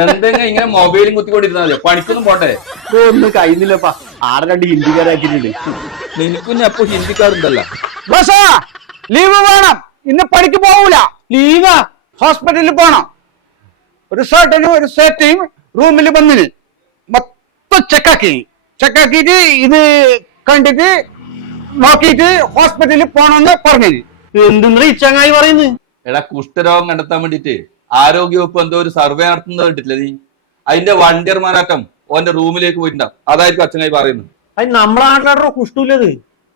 എന്തെങ്കിലും ഇങ്ങനെ മൊബൈലും കുത്തിക്കൊണ്ടിരുന്നാൽ മതി, പണിക്കൊന്നും പോട്ടെ. ഒന്നും കഴിയുന്നില്ലപ്പാ. ആടെ 2 ഹിന്ദിക്കാരാക്കിയിട്ടുണ്ട്. നിനക്കും അപ്പൊ ഹിന്ദിക്കാരുണ്ടല്ലോ. ബസാ ലീവ് വേണം, ഇന്ന് പണിക്ക് പോകൂല. ലീവാ, ഹോസ്പിറ്റലിൽ പോണം. ഒരു സർട്ടനും ഒരു സേറ്റയും റൂമിൽ വന്നിന് മൊത്തം ചെക്കാക്കിയിട്ട് ഇത് കണ്ടിട്ട് നോക്കിയിട്ട് ഹോസ്പിറ്റലിൽ പോണമെന്ന് പറഞ്ഞിന്. എന്തെന്നാ ഈ ചങ്ങായി പറയുന്നത്? എടാ, കുഷ്ഠരോഗം കണ്ടെത്താൻ വേണ്ടിട്ട് ആരോഗ്യവകുപ്പ് എന്തോ ഒരു സർവേ നടത്തുന്നത് കണ്ടിട്ടില്ല നീ? അതിന്റെ വണ്ടിയർമാരാറ്റം ഓന്റെ റൂമിലേക്ക് പോയിട്ടുണ്ടാവും. അതായിരിക്കും അച്ഛനായി പറയുന്നത്. അത് നമ്മളെ നാട്ടിലാട്ടോ കുഷ്ടൂല്ലത്.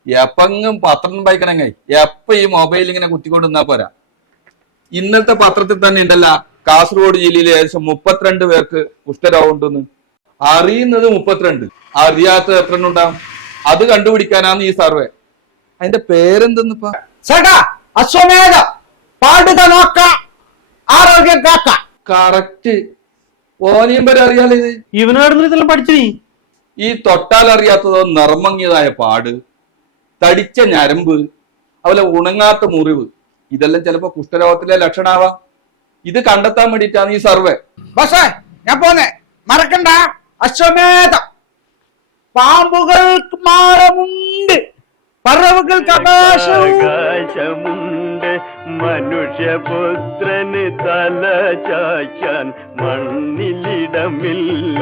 എപ്പെങ്ങും പത്രം വായിക്കണമെങ്കിൽ എപ്പ ഈ മൊബൈൽ ഇങ്ങനെ കുത്തിക്കൊണ്ട് നിന്നാ പോരാ. ഇന്നത്തെ പത്രത്തിൽ തന്നെ ഉണ്ടല്ല, കാസർഗോഡ് ജില്ലയിൽ ഏകദേശം 32 പേർക്ക് കുഷ്ഠരോഗം ഉണ്ടെന്ന്. അറിയുന്നത് 32, അറിയാത്തത് എത്ര ഉണ്ടാവും? അത് കണ്ടുപിടിക്കാനാണ് ഈ സർവേ. അതിന്റെ പേരെന്തെന്നിപ്പാ? ചേട്ടാ, അശ്വമേധ പാടുക നോക്ക, ആരോഗ്യം കാക്ക. കറക്റ്റ്. ഓനിയും വരെ അറിയാലോ ഇത്. ഇവനാടുന്ന ഇതെല്ലാം പഠിച്ചു നീ. ഈ തൊട്ടാൽ അറിയാത്തതോ നിറമങ്ങിയതായ പാട്, തടിച്ച ഞരമ്പ്, അതുപോലെ ഉണങ്ങാത്ത മുറിവ്, ഇതെല്ലാം ചിലപ്പോ കുഷ്ഠരോഗത്തിലെ ലക്ഷണാവാം. ഇത് കണ്ടെത്താൻ വേണ്ടിയിട്ടാണ് ഈ സർവേ. ബസ് ഞാൻ പോന്നെ, മറക്കണ്ട. അശ്വമേധ. പാമ്പുകൾക്ക് മാറമുണ്ട്, പറവുകൾക്ക് ആകാശമുണ്ട്, മനുഷ്യപുത്രന് തല ചായ്ക്കാൻ മണ്ണിലിടമില്ല.